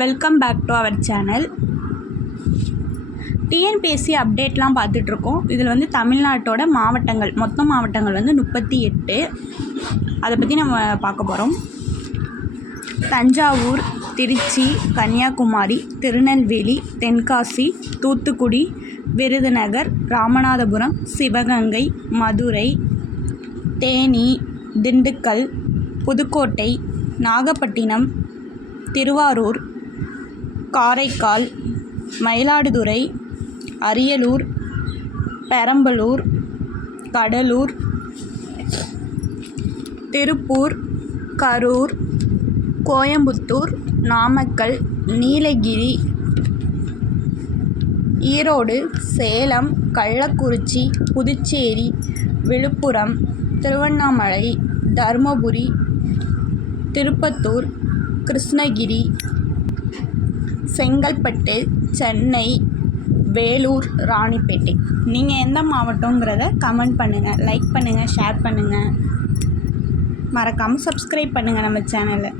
Welcome back to our channel. TNPSC அப்டேட்லாம் பார்த்துட்ருக்கோம். இதில் வந்து தமிழ்நாட்டோட மாவட்டங்கள், மொத்த மாவட்டங்கள் வந்து 38. அதை பற்றி நம்ம பார்க்க போகிறோம். தஞ்சாவூர், திருச்சி, கன்னியாகுமரி, திருநெல்வேலி, தென்காசி, தூத்துக்குடி, விருதுநகர், ராமநாதபுரம், சிவகங்கை, மதுரை, தேனி, திண்டுக்கல், புதுக்கோட்டை, நாகப்பட்டினம், திருவாரூர், காரைக்கால், மயிலாடுதுறை, அரியலூர், பெரம்பலூர், கடலூர், திருப்பூர், கரூர், கோயம்புத்தூர், நாமக்கல், நீலகிரி, ஈரோடு, சேலம், கள்ளக்குறிச்சி, புதுச்சேரி, விழுப்புரம், திருவண்ணாமலை, தருமபுரி, திருப்பத்தூர், கிருஷ்ணகிரி, செங்கல்பட்டு, சென்னை, வேலூர், ராணிப்பேட்டை. நீங்கள் எந்த மாவட்டங்கிறத கமெண்ட் பண்ணுங்கள், லைக் பண்ணுங்கள், ஷேர் பண்ணுங்கள். மறக்காமல் சப்ஸ்கிரைப் பண்ணுங்கள் நம்ம சேனலை.